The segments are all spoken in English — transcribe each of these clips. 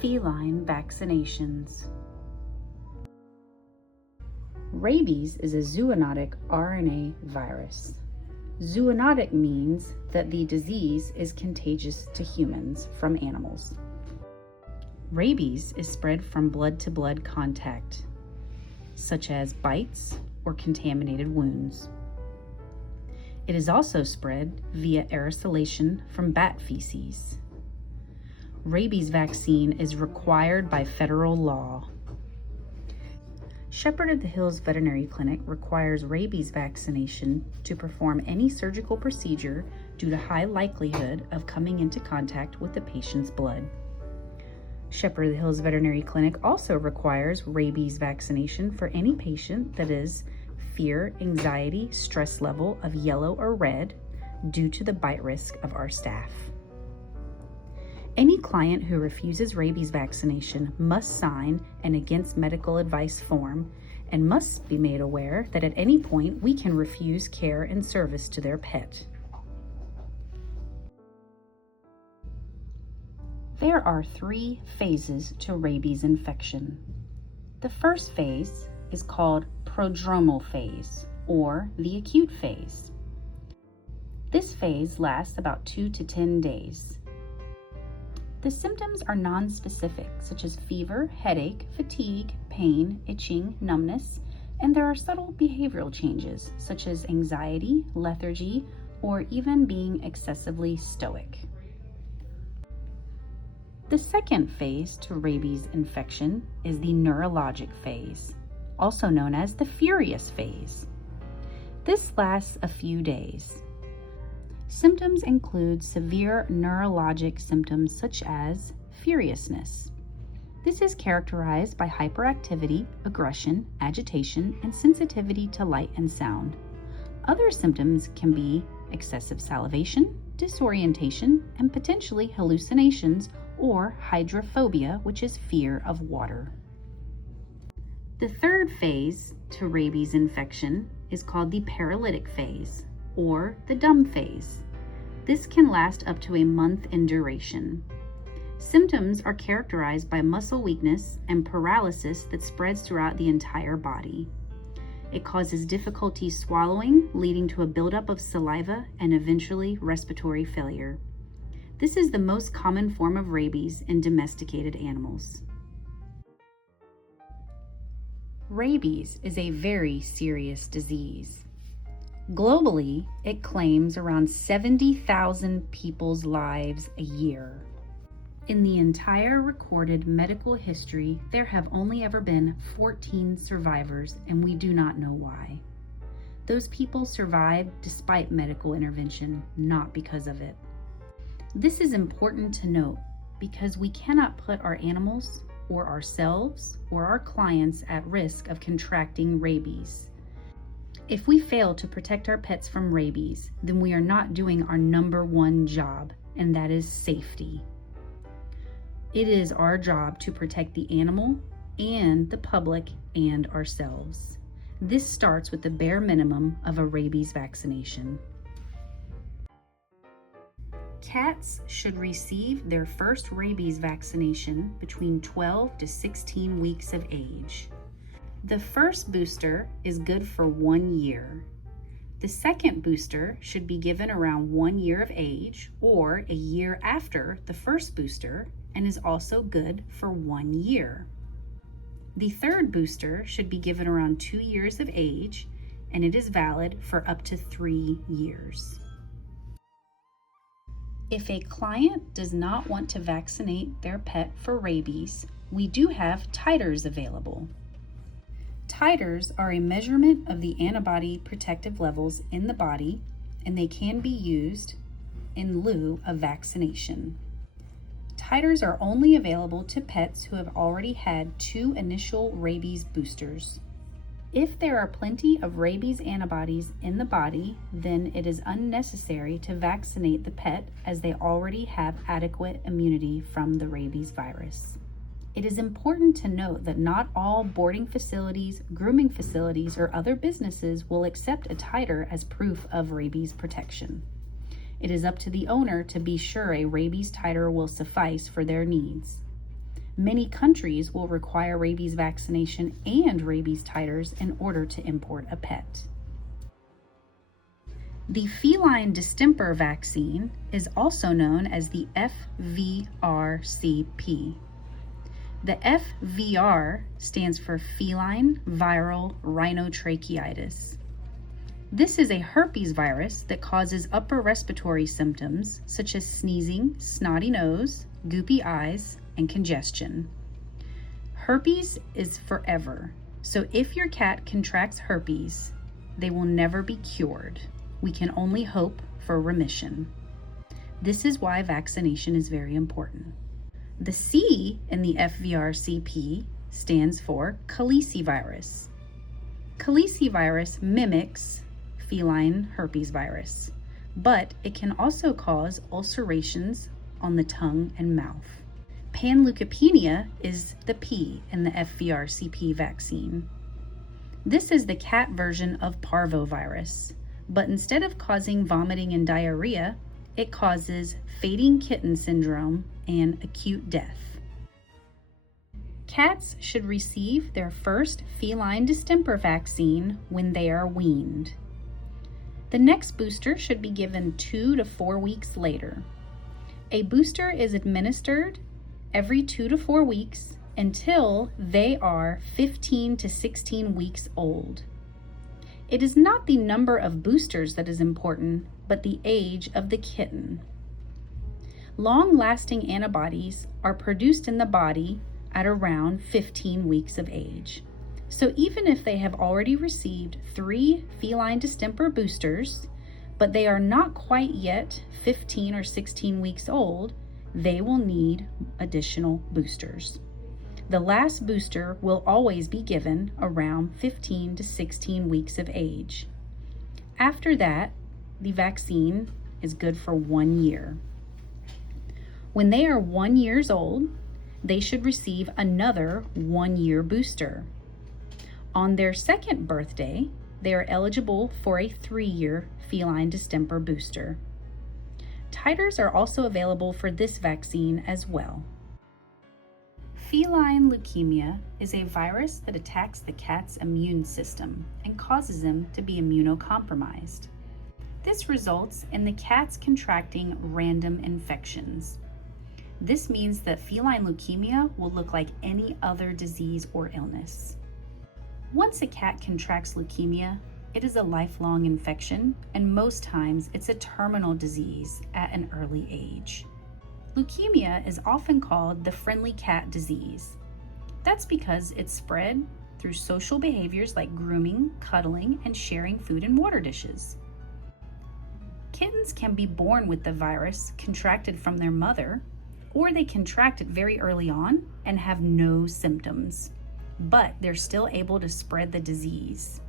Feline Vaccinations. Rabies is a zoonotic RNA virus. Zoonotic means that the disease is contagious to humans from animals. Rabies is spread from blood-to-blood contact, such as bites or contaminated wounds. It is also spread via aerosolation from bat feces. Rabies vaccine is required by federal law. Shepherd of the Hills Veterinary Clinic requires rabies vaccination to perform any surgical procedure due to high likelihood of coming into contact with the patient's blood. Shepherd of the Hills Veterinary Clinic also requires rabies vaccination for any patient that is fear, anxiety, stress level of yellow or red due to the bite risk of our staff. Any client who refuses rabies vaccination must sign an against medical advice form and must be made aware that at any point we can refuse care and service to their pet. There are 3 phases to rabies infection. The first phase is called prodromal phase, or the acute phase. This phase lasts about 2 to 10 days. The symptoms are nonspecific, such as fever, headache, fatigue, pain, itching, numbness, and there are subtle behavioral changes, such as anxiety, lethargy, or even being excessively stoic. The second phase to rabies infection is the neurologic phase, also known as the furious phase. This lasts a few days. Symptoms include severe neurologic symptoms such as furiousness. This is characterized by hyperactivity, aggression, agitation, and sensitivity to light and sound. Other symptoms can be excessive salivation, disorientation, and potentially hallucinations or hydrophobia, which is fear of water. The third phase to rabies infection is called the paralytic phase, or the dumb phase. This can last up to a month in duration. Symptoms are characterized by muscle weakness and paralysis that spreads throughout the entire body. It causes difficulty swallowing, leading to a buildup of saliva and eventually respiratory failure. This is the most common form of rabies in domesticated animals. Rabies is a very serious disease. Globally, it claims around 70,000 people's lives a year. In the entire recorded medical history, there have only ever been 14 survivors, and we do not know why. Those people survived despite medical intervention, not because of it. This is important to note because we cannot put our animals or ourselves or our clients at risk of contracting rabies. If we fail to protect our pets from rabies, then we are not doing our number one job, and that is safety. It is our job to protect the animal and the public and ourselves. This starts with the bare minimum of a rabies vaccination. Cats should receive their first rabies vaccination between 12 to 16 weeks of age. The first booster is good for 1 year. The second booster should be given around 1 year of age or a year after the first booster and is also good for 1 year. The third booster should be given around 2 years of age and it is valid for up to 3 years. If a client does not want to vaccinate their pet for rabies, we do have titers available. Titers are a measurement of the antibody protective levels in the body, and they can be used in lieu of vaccination. Titers are only available to pets who have already had 2 initial rabies boosters. If there are plenty of rabies antibodies in the body, then it is unnecessary to vaccinate the pet as they already have adequate immunity from the rabies virus. It is important to note that not all boarding facilities, grooming facilities, or other businesses will accept a titer as proof of rabies protection. It is up to the owner to be sure a rabies titer will suffice for their needs. Many countries will require rabies vaccination and rabies titers in order to import a pet. The feline distemper vaccine is also known as the FVRCP. The FVR stands for feline viral rhinotracheitis. This is a herpes virus that causes upper respiratory symptoms such as sneezing, snotty nose, goopy eyes, and congestion. Herpes is forever, so if your cat contracts herpes, they will never be cured. We can only hope for remission. This is why vaccination is very important. The C in the FVRCP stands for calicivirus. Calicivirus mimics feline herpes virus, but it can also cause ulcerations on the tongue and mouth. Panleukopenia is the P in the FVRCP vaccine. This is the cat version of parvovirus, but instead of causing vomiting and diarrhea, it causes fading kitten syndrome and acute death. Cats should receive their first feline distemper vaccine when they are weaned. The next booster should be given 2 to 4 weeks later. A booster is administered every 2 to 4 weeks until they are 15 to 16 weeks old. It is not the number of boosters that is important, but the age of the kitten. Long-lasting antibodies are produced in the body at around 15 weeks of age. So even if they have already received 3 feline distemper boosters, but they are not quite yet 15 or 16 weeks old, they will need additional boosters. The last booster will always be given around 15 to 16 weeks of age. After that, the vaccine is good for 1 year. When they are 1 year old, they should receive another 1-year booster. On their second birthday, they are eligible for a 3-year feline distemper booster. Titers are also available for this vaccine as well. Feline leukemia is a virus that attacks the cat's immune system and causes them to be immunocompromised. This results in the cats contracting random infections. This means that feline leukemia will look like any other disease or illness. Once a cat contracts leukemia, it is a lifelong infection, and most times it's a terminal disease at an early age. Leukemia is often called the friendly cat disease. That's because it's spread through social behaviors like grooming, cuddling, and sharing food and water dishes. Kittens can be born with the virus contracted from their mother, or they contract it very early on and have no symptoms, but they're still able to spread the disease.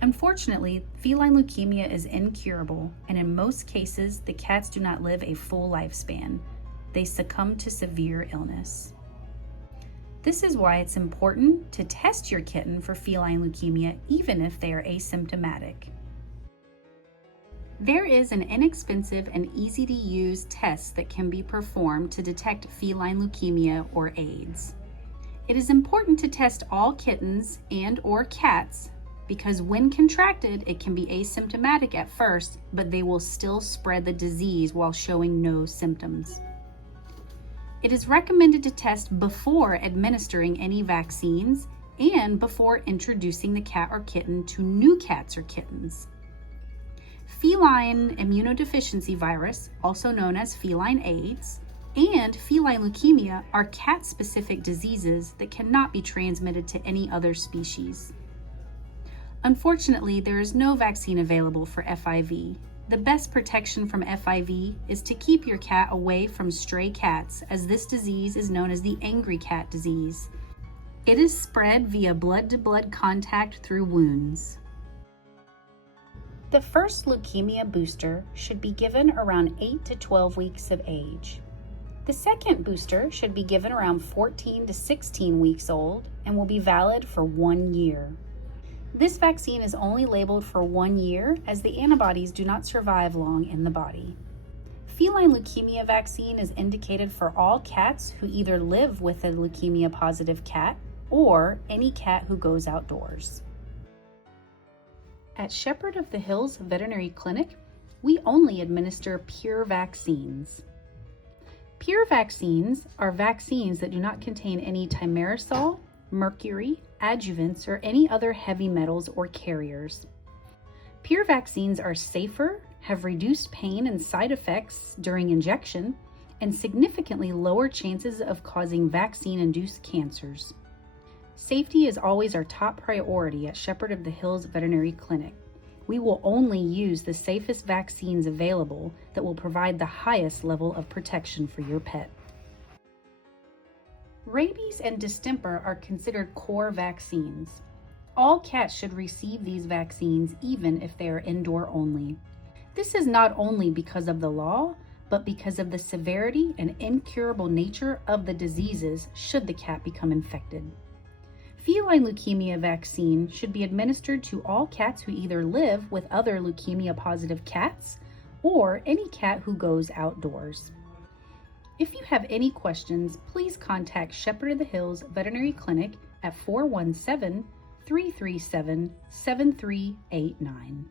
Unfortunately, feline leukemia is incurable, and in most cases, the cats do not live a full lifespan. They succumb to severe illness. This is why it's important to test your kitten for feline leukemia even if they are asymptomatic. There is an inexpensive and easy-to-use test that can be performed to detect feline leukemia or AIDS. It is important to test all kittens and/or cats because when contracted, it can be asymptomatic at first, but they will still spread the disease while showing no symptoms. It is recommended to test before administering any vaccines and before introducing the cat or kitten to new cats or kittens. Feline immunodeficiency virus, also known as feline AIDS, and feline leukemia are cat-specific diseases that cannot be transmitted to any other species. Unfortunately, there is no vaccine available for FIV. The best protection from FIV is to keep your cat away from stray cats, as this disease is known as the angry cat disease. It is spread via blood-to-blood contact through wounds. The first leukemia booster should be given around 8 to 12 weeks of age. The second booster should be given around 14 to 16 weeks old and will be valid for 1 year. This vaccine is only labeled for 1 year as the antibodies do not survive long in the body. Feline leukemia vaccine is indicated for all cats who either live with a leukemia-positive cat or any cat who goes outdoors. At Shepherd of the Hills Veterinary Clinic, we only administer pure vaccines. Pure vaccines are vaccines that do not contain any thimerosal, mercury, adjuvants, or any other heavy metals or carriers. Pure vaccines are safer, have reduced pain and side effects during injection, and significantly lower chances of causing vaccine-induced cancers. Safety is always our top priority at Shepherd of the Hills Veterinary Clinic. We will only use the safest vaccines available that will provide the highest level of protection for your pet. Rabies and distemper are considered core vaccines. All cats should receive these vaccines even if they are indoor only. This is not only because of the law, but because of the severity and incurable nature of the diseases should the cat become infected. Feline leukemia vaccine should be administered to all cats who either live with other leukemia-positive cats or any cat who goes outdoors. If you have any questions, please contact Shepherd of the Hills Veterinary Clinic at 417-337-7389.